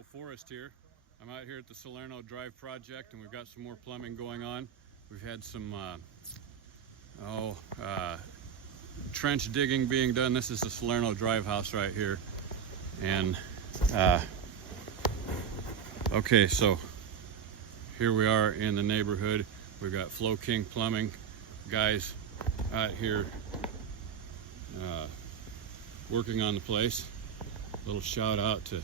Hello, Forrest here. I'm out here at the Salerno Drive project, and we've got some more plumbing going on. We've had some trench digging being done. This is the Salerno Drive house right here. And okay, so here we are in the neighborhood. We've got Flow King Plumbing guys out here working on the place. A little shout out to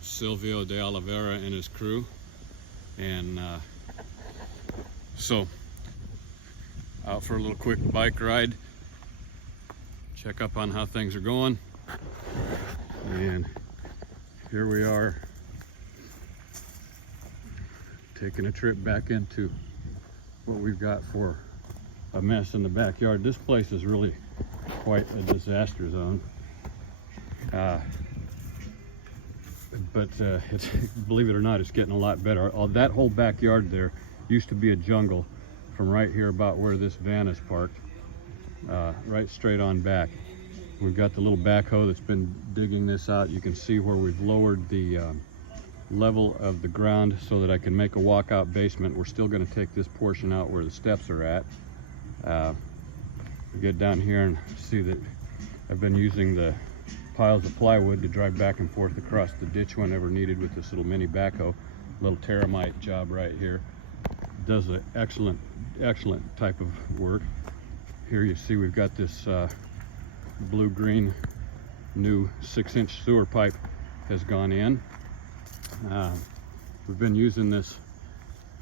Silvio DeOlivera and his crew. And so out for a little quick bike ride, check up on how things are going. And here we are taking a trip back into what we've got for a mess in the backyard. This place is really quite a disaster zone. But it's, believe it or not, it's getting a lot better. That whole backyard there used to be a jungle from right here about where this van is parked, right straight on back. We've got the little backhoe that's been digging this out. You can see where we've lowered the level of the ground so that I can make a walkout basement. We're still going to take this portion out where the steps are at. Get down here and see that I've been using the piles of plywood to drive back and forth across the ditch whenever needed with this little mini backhoe. Little Terramite job right here. Does an excellent type of work. Here you see we've got this blue-green new 6-inch sewer pipe has gone in. We've been using this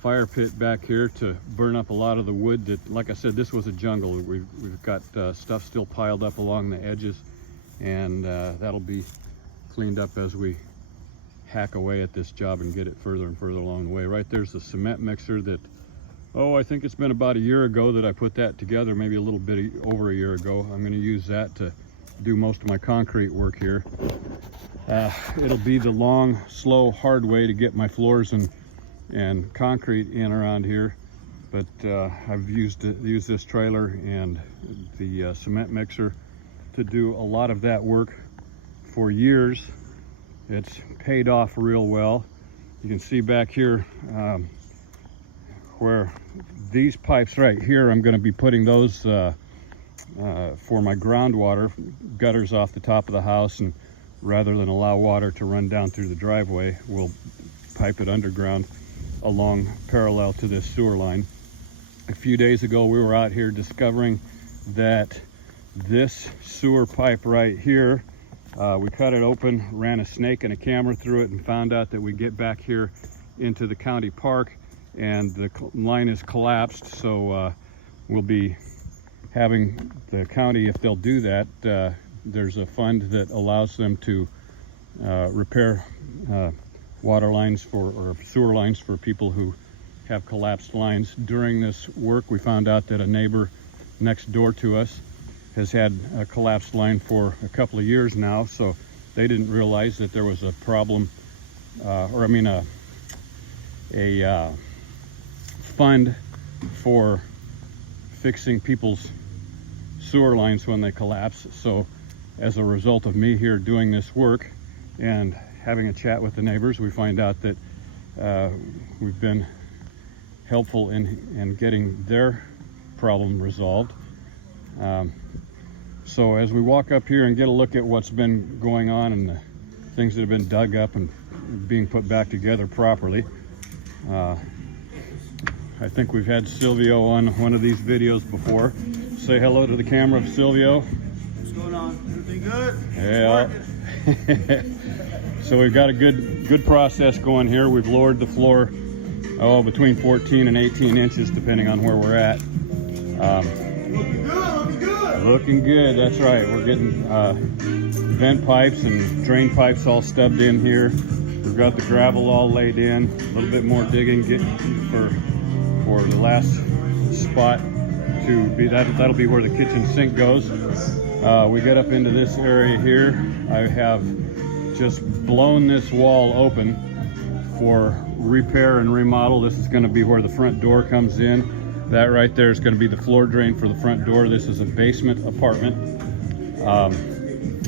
fire pit back here to burn up a lot of the wood that, like I said, this was a jungle. We've got stuff still piled up along the edges, and that'll be cleaned up as we hack away at this job and get it further and further along the way. Right there's the cement mixer that, I think it's been about a year ago that I put that together, maybe a little bit over a year ago. I'm going to use that to do most of my concrete work here. It'll be the long, slow, hard way to get my floors and concrete in around here, but I've used this trailer and the cement mixer to do a lot of that work for years. It's paid off real well. You can see back here where these pipes right here, I'm going to be putting those for my groundwater gutters off the top of the house, and rather than allow water to run down through the driveway, we'll pipe it underground along parallel to this sewer line. A few days ago we were out here discovering that this sewer pipe right here, we cut it open, ran a snake and a camera through it, and found out that we get back here into the county park and the line is collapsed. So we'll be having the county, if they'll do that, there's a fund that allows them to repair water lines or sewer lines for people who have collapsed lines. During this work, we found out that a neighbor next door to us has had a collapsed line for a couple of years now, so they didn't realize that there was a problem, a fund for fixing people's sewer lines when they collapse. So as a result of me here doing this work and having a chat with the neighbors, we find out that we've been helpful in getting their problem resolved. So as we walk up here and get a look at what's been going on and the things that have been dug up and being put back together properly, I think we've had Silvio on one of these videos before. Say hello to the camera, Silvio. What's going on? Everything good? Yeah. So we've got a good process going here. We've lowered the floor between 14 and 18 inches depending on where we're at. Looking good. Looking good, that's right. We're getting vent pipes and drain pipes all stubbed in here. We've got the gravel all laid in. A little bit more digging for the last spot to be that'll be where the kitchen sink goes. We get up into this area here. I have just blown this wall open for repair and remodel. This is going to be where the front door comes in. That right there is going to be the floor drain for the front door. This is a basement apartment.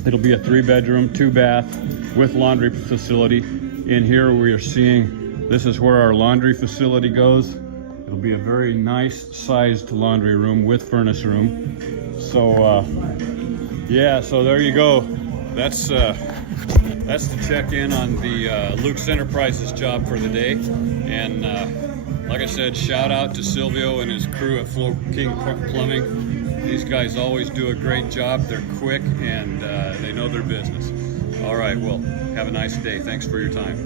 It'll be a 3-bedroom, 2-bath with laundry facility. In here we are seeing, this is where our laundry facility goes. It'll be a very nice sized laundry room with furnace room. So yeah, so there you go. That's to check in on the Luhcs Enterprises job for the day. And like I said, shout out to Silvio and his crew at Flow King Plumbing. These guys always do a great job. They're quick and they know their business. All right, well, have a nice day. Thanks for your time.